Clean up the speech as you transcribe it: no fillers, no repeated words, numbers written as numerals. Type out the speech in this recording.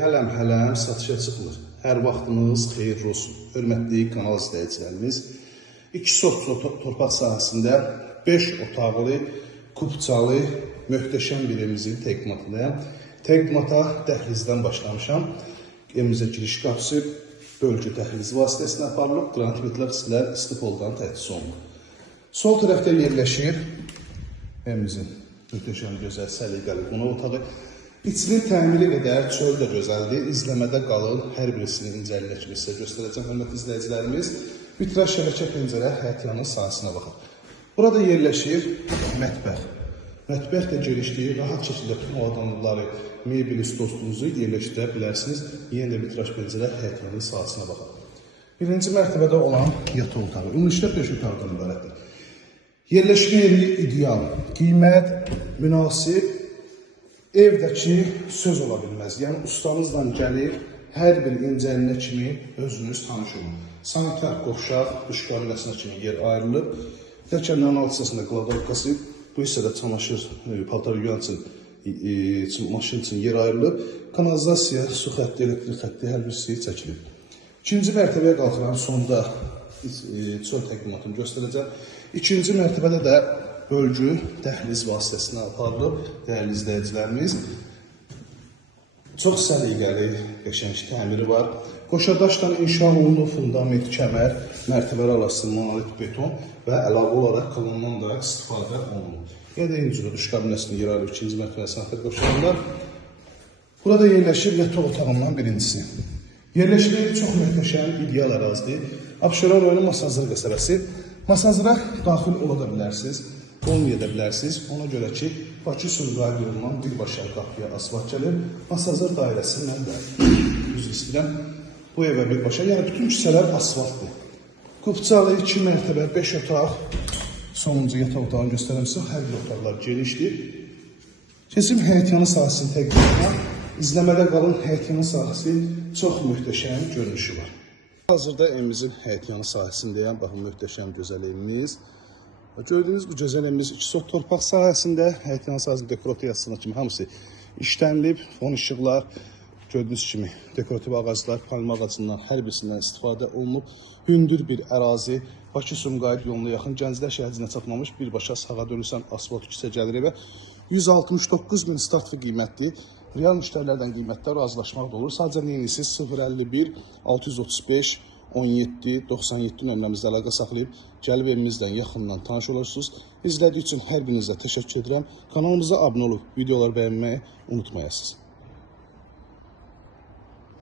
hələm satışa çıxmır. Hər vaxtınız xeyirli olsun. Hörmətli kanal izləyicilərimiz, 2 sot torpaq sahəsində 5 otaqlı, kubcalı, möhtəşəm bir evimizin təqdimatındayım. Təqdimata dəhlizdən başlamışam. Evimizə giriş qapısı bölgü dəhliz vasitəsilə aparılıb, qranitlər sizlər istifoldan təchiz olunur. Sol tərəfdə yerləşir evimizin möhtəşəm, gözəl, səliqəli qonaq otağı. İçinin təmiri qədər çöl də gözəldir. İzləmədə qalın. Hər birisini incəliklə sizə göstərəcəm. Hörmətli izləyicilərimiz, vitraj şəbəkə pəncərə həyətyanın sahəsinə baxın. Burada yerləşir mətbəx. Mətbəx də genişliyi rahat şəkildə bütün adamları, mebeli, stostunuzu yerləşdirə bilərsiniz. Yenə də vitraj pəncərə həyətyanın sahəsinə baxın. Birinci mərtəbədə olan yataq otağı. Ümumilikdə 5 otaqdan ibarətdir. Yerləşmə yeri ideal, qiymət münasib. Evdəki söz ola bilməz. Yəni, ustanızla gəlir, hər bir incəlinə kimi özünüz tanış olun. Sanitar qovşaq, duş kabinetinə kimi yer ayrılıb. Dəkənlərin alt hissəsində qladovkası, bu hissədə çamaşır, paltar yuyan üçün, maşın üçün yer ayrılıb. Kanalizasiya, su xətti, elektrik xətti hər bir şey çəkilib. İkinci mərtəbəyə qalxıram, sonda çöl təqdimatını göstərəcəm. İkinci mərtəbədə də bölgü dəhliz vasitəsilə aparılıb, dəyərli izləyicilərimiz. Çox səliqəli, qəşəng təmiri var. Qoşadaşdan inşa olunduğu fundament, kəmər, mərtəbələr arası monolit beton və əlavə olaraq kolondan da istifadə olunur. Yenə də eyni cürə duş kabinəsinin yer ayrılıb, ikinci mərtəbə sanitar qovşağında. Burada yerləşir yataq otağından birincisi. Yerləşməyi çox möhtəşəm, ideal ərazidir. Abşeron rayonu Masazır qəsəbəsi. Masazıra daxil ola da bilərsiniz, olmaya da bilərsiniz. Ona görə ki, Bakı-Sumqayıt yolundan birbaşa qapıya asfalt gəlir. Masazır dairəsindən də üzr istəyirəm. Bu evə birbaşa, yəni bütün küçələr asfaltdır. Kubcalı 2 mərtəbə, 5 otaq, sonuncu yataq otağını göstərəm sizə. Hər bir otaqlar genişdir. Keçim həyətyanı sahəsinin təqdimatına. İzləmədə qalın, həyətyanı sahəsi çox möhtəşəm görünüşü var. Hazırda evimizin həyətyanı sahəsindəyəm. Baxın, möhtəşəm gözəl evimiz. Gördüyünüz bu gözəl evimiz 2 sot torpaq sahəsində, həyətyanı sahəsində dekorativasına kimi hamısı işlənilib. Fon işıqlar, gördüyünüz kimi dekorativ ağaclar, palma ağacından hər birisindən istifadə olunub. Hündür bir ərazi, Bakı-Sumqayıt yoluna yaxın, Gənclər şəhərinə çatmamış, birbaşa sağa dönürsən, asfalt küçə gəlir evə. 169 min start qiymətli. Real müştərilərdən qiymətlər razılaşmaq da olur. Sadəcə neyinisi 051 635 17 97 nömrəmizdə əlaqə saxlayıb gəlib evimizlə yaxından tanış olursunuz. İzlədiyi üçün hər birinizə təşəkkür edirəm. Kanalımıza abunə olub videoları bəyənməyi unutmayasınız.